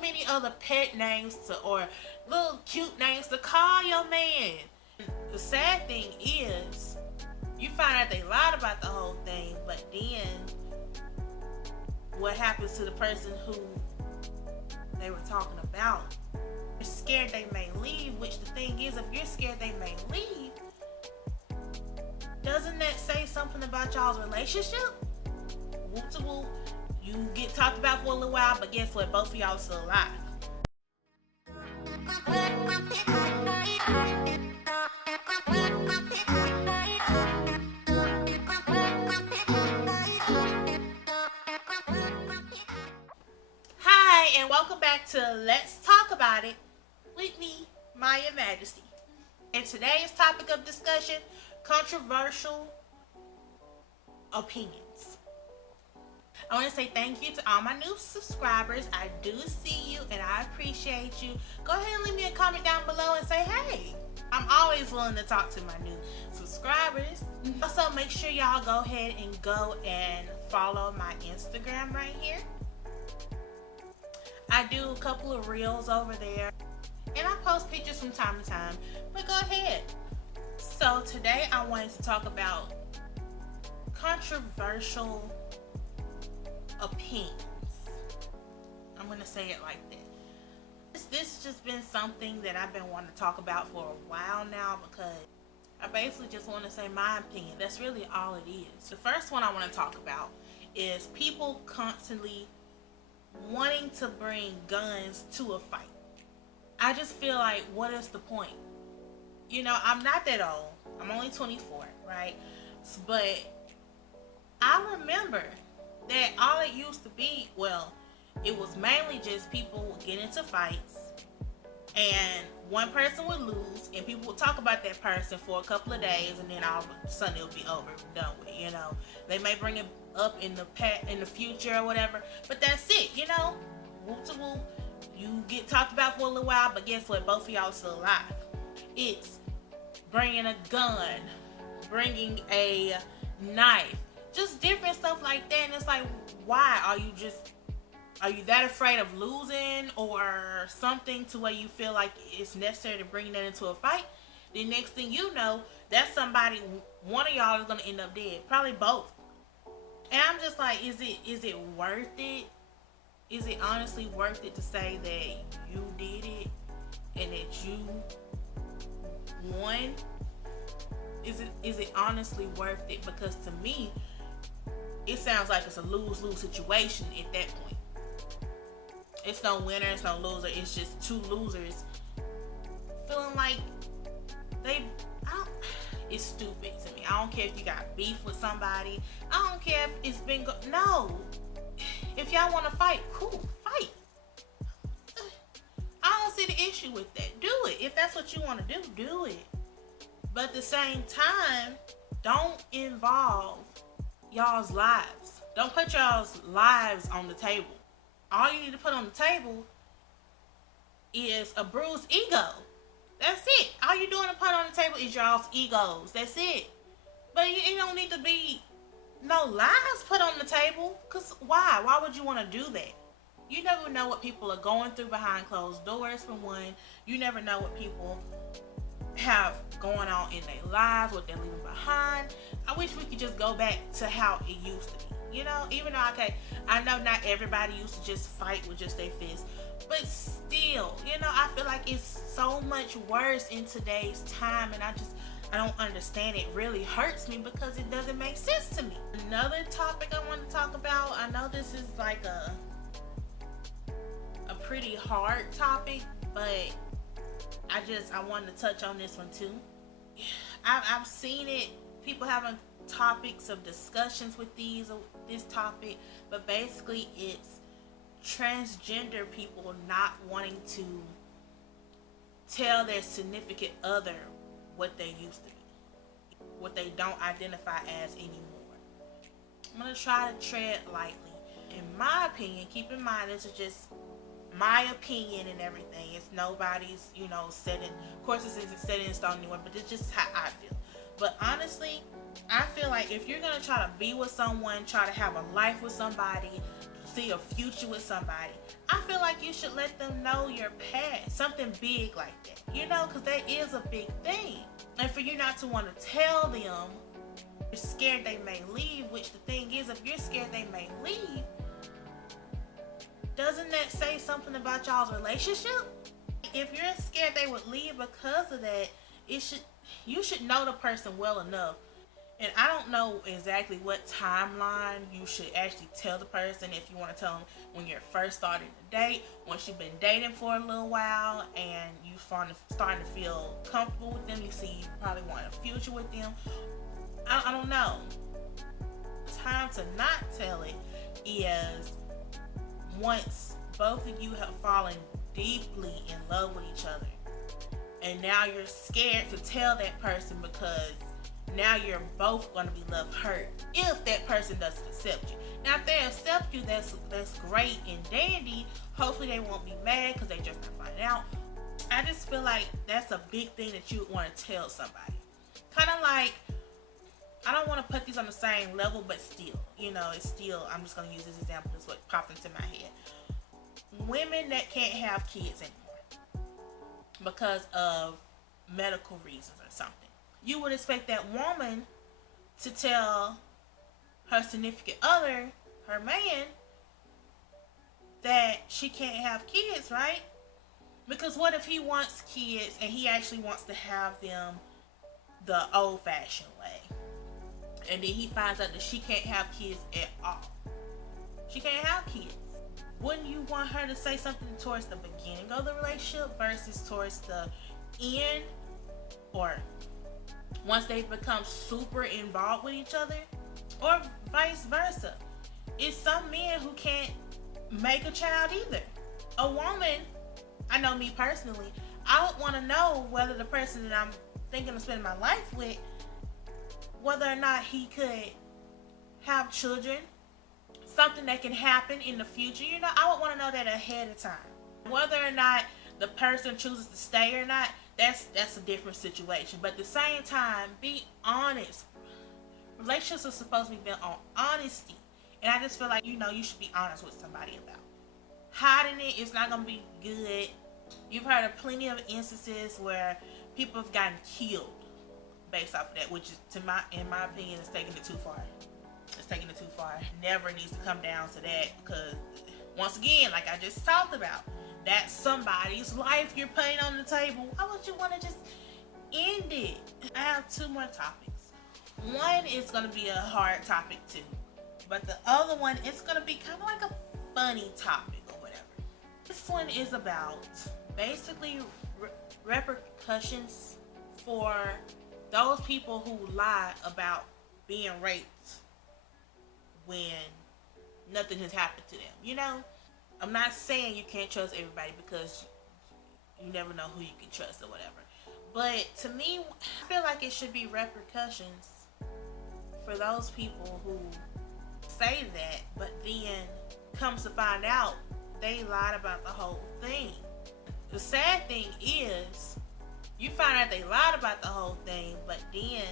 many other pet names or little cute names to call your man. The sad thing is, you find out they lied about the whole thing, but then what happens to the person who they were talking about? You're scared they may leave, which the thing is, if you're scared they may leave, doesn't that say something about y'all's relationship? Whoop to whoop, you get talked about for a little while, but guess what? Both of y'all are still alive. Hi, and welcome back to Let's Talk About It with me, Maya Majesty. And today's topic of discussion, controversial opinions. I want to say thank you to all my new subscribers. I do see you and I appreciate you. Go ahead and leave me a comment down below and say, hey. I'm always willing to talk to my new subscribers. Also, make sure y'all go ahead and follow my Instagram right here. I do a couple of reels over there, and I post pictures from time to time, but go ahead. So today I wanted to talk about controversial opinions. I'm going to say it like that. This has just been something that I've been wanting to talk about for a while now, because I basically just want to say my opinion. That's really all it is. The first one I want to talk about is people constantly wanting to bring guns to a fight. I just feel like, what is the point? You know, I'm not that old. I'm only 24, right? But I remember that all it used to be, well, it was mainly just people would get into fights and one person would lose and people would talk about that person for a couple of days, and then all of a sudden it'll be over, done with, you know. They may bring it up in the future or whatever, but that's it, you know. Whoop to whoop, you get talked about for a little while, but guess what? Both of y'all are still alive. It's bringing a gun, bringing a knife, just different stuff like that. And it's like, why? Are you that afraid of losing or something to where you feel like it's necessary to bring that into a fight? The next thing you know, that's somebody, one of y'all is going to end up dead. Probably both. And I'm just like, is it worth it? Is it honestly worth it to say that you did it and that you won? Is it honestly worth it? Because to me, it sounds like it's a lose-lose situation at that point. It's no winner, it's no loser. It's just two losers feeling like it's stupid to me. I don't care if you got beef with somebody. I don't care if it's been no. If y'all want to fight, cool, fight. I don't see the issue with that. Do it. If that's what you want to do it. But at the same time, don't involve y'all's lives. Don't put y'all's lives on the table. All you need to put on the table is a bruised ego. That's it. All you're doing to put on the table is y'all's egos. That's it. But you don't need to be no lies put on the table. Because why? Why would you want to do that? You never know what people are going through behind closed doors, for one. You never know what people have going on in their lives, what they're leaving behind. I wish we could just go back to how it used to be. You know, even though, okay, I know not everybody used to just fight with just their fists, but still, you know, I feel like it's so much worse in today's time, and I don't understand. It really hurts me because it doesn't make sense to me. Another topic I want to talk about, I know this is like a pretty hard topic, but I wanted to touch on this one too. I've seen it, people having topics of discussions with this topic, but basically it's transgender people not wanting to tell their significant other what they used to be, what they don't identify as anymore. I'm going to try to tread lightly. In my opinion, keep in mind this is just my opinion and everything. It's nobody's, you know, set in, of course this isn't set in stone anywhere, but it's just how I feel. But honestly, I feel like if you're going to try to be with someone, try to have a life with somebody, see a future with somebody, I feel like you should let them know your past, something big like that, because that is a big thing. And for you not to want to tell them, you're scared they may leave, which the thing is, if you're scared they may leave, doesn't that say something about y'all's relationship? If you're scared they would leave because of that, you should know the person well enough. And I don't know exactly what timeline you should actually tell the person, if you want to tell them when you're first starting to date, once you've been dating for a little while and you're starting to feel comfortable with them, you see you probably want a future with them. I don't know. Time to not tell it is once both of you have fallen deeply in love with each other. And now you're scared to tell that person because now you're both going to be left hurt if that person doesn't accept you. Now, if they accept you, that's great and dandy. Hopefully they won't be mad because they just not finding out. I just feel like that's a big thing that you would want to tell somebody. Kind of like, I don't want to put these on the same level, but still, it's still, I'm just going to use this example. That's what popped into my head. Women that can't have kids anymore because of medical reasons or something. You would expect that woman to tell her significant other, her man, that she can't have kids, right? Because what if he wants kids and he actually wants to have them the old-fashioned way? And then he finds out that she can't have kids at all. She can't have kids. Wouldn't you want her to say something towards the beginning of the relationship versus towards the end, or once they become super involved with each other, or vice versa? It's some men who can't make a child either. A woman, I know me personally, I would want to know whether the person that I'm thinking of spending my life with, whether or not he could have children, something that can happen in the future. I would want to know that ahead of time. Whether or not the person chooses to stay or not, that's a different situation. But at the same time, be honest. Relationships are supposed to be built on honesty. And I just feel like, you should be honest with somebody about it. Hiding it is not going to be good. You've heard of plenty of instances where people have gotten killed based off of that, which is, in my opinion, is taking it too far. It's taking it too far. Never needs to come down to that, because once again, like I just talked about, that's somebody's life you're putting on the table. Why would you want to just end it? I have two more topics. One is going to be a hard topic too, but the other one is going to be kind of like a funny topic or whatever. This one is about basically repercussions for those people who lie about being raped when nothing has happened to them. I'm not saying you can't trust everybody, because you never know who you can trust or whatever. But to me, I feel like it should be repercussions for those people who say that, but then comes to find out they lied about the whole thing. The sad thing is, you find out they lied about the whole thing, but then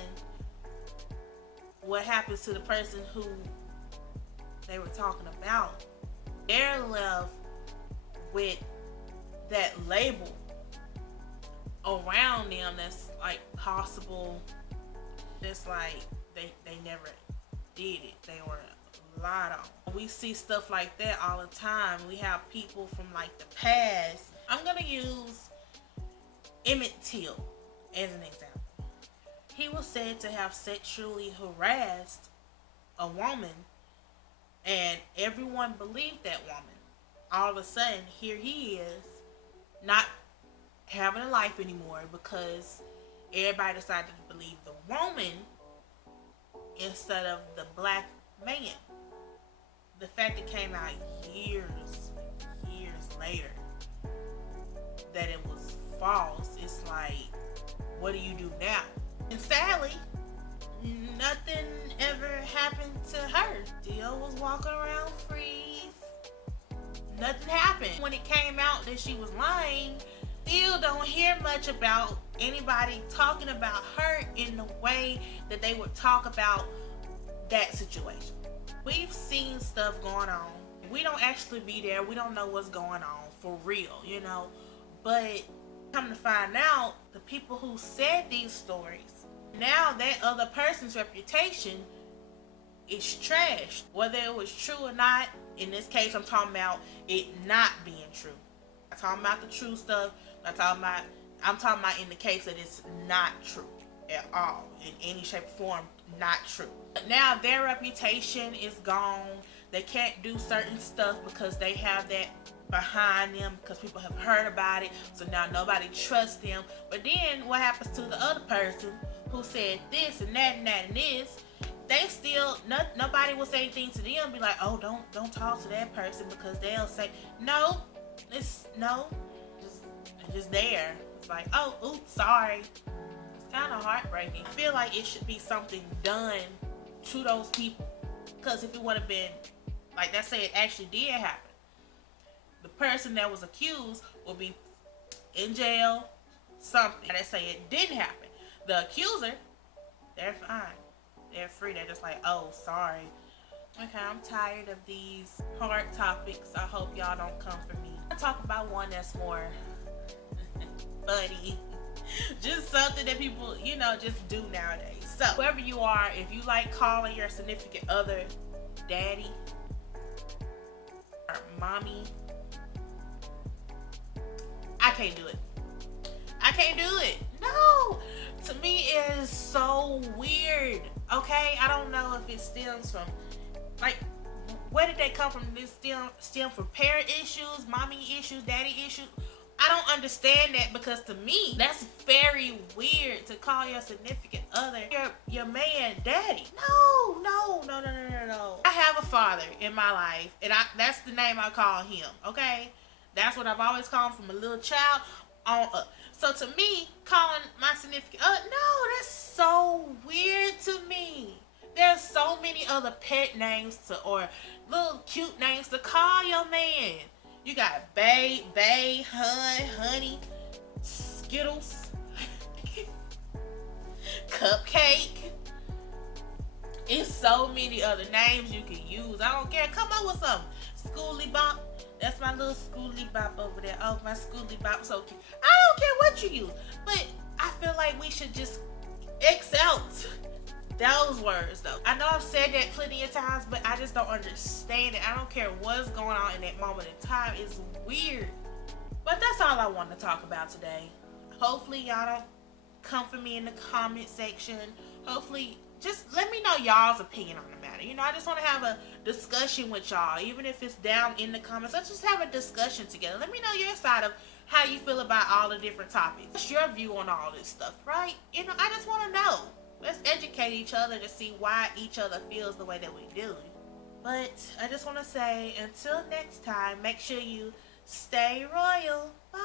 what happens to the person who they were talking about? They're left with that label around them that's like possible. It's like they never did it. They were lied on. We see stuff like that all the time. We have people from like the past. I'm gonna use Emmett Till as an example. He was said to have sexually harassed a woman, and everyone believed that woman. All of a sudden, here he is, not having a life anymore because everybody decided to believe the woman instead of the black man. The fact it came out years later that it was false, it's like, what do you do now? And sadly, nothing ever happened to her. Till was walking around free. Nothing happened. When it came out that she was lying, still don't hear much about anybody talking about her in the way that they would talk about that situation. We've seen stuff going on We don't actually be there. We don't know what's going on for real, you know. But come to find out, the people who said these stories, now that other person's reputation is trashed. Whether it was true or not, in this case, I'm talking about it not being true. I'm talking about the true stuff. I'm talking about in the case that it's not true at all, in any shape or form, not true. Now their reputation is gone. They can't do certain stuff because they have that behind them, because people have heard about it, so now nobody trusts them. But then what happens to the other person who said this and that and that and this? They still, nobody will say anything to them, be like, oh, don't talk to that person, because they'll say no. It's just there. It's like, oh, oops, sorry. It's kind of heartbreaking. I feel like it should be something done to those people, because if it would have been like, let's say it actually did happen, the person that was accused will be in jail, something. Let's say it didn't happen. The accuser, they're fine. They're free. They're just like, oh, sorry. Okay, I'm tired of these hard topics. I hope y'all don't come for me. I'll talk about one that's more funny. Just something that people, just do nowadays. So, whoever you are, if you like calling your significant other daddy or mommy, I can't do it. I can't do it. No! To me, it is so weird. Okay? I don't know if it stems from, like, where did they come from? Did it stem from parent issues, mommy issues, daddy issues? I don't understand that, because to me, that's very weird to call your significant other your man daddy. No. I have a father in my life, and that's the name I call him, okay? That's what I've always called him from a little child on up. So to me, calling my significant other, no, that's so weird to me. There's so many other pet names or little cute names to call your man. You got babe, honey, Skittles, Cupcake. It's so many other names you can use. I don't care. Come up with something. Schooly Bop. That's my little Schooly Bop over there. Oh, my Schooly Bop, so cute. I don't care what you use. But I feel like we should just X out those words, though. I know I've said that plenty of times, but I just don't understand it. I don't care what's going on in that moment in time. It's weird. But that's all I want to talk about today. Hopefully y'all don't come for me in the comment section. Hopefully, just let me know y'all's opinion on the matter. I just want to have a discussion with y'all, even if it's down in the comments. Let's just have a discussion together. Let me know your side of how you feel about all the different topics. What's your view on all this stuff, right? I just want to know. Let's educate each other to see why each other feels the way that we do. But I just want to say, until next time, make sure you stay royal. Bye.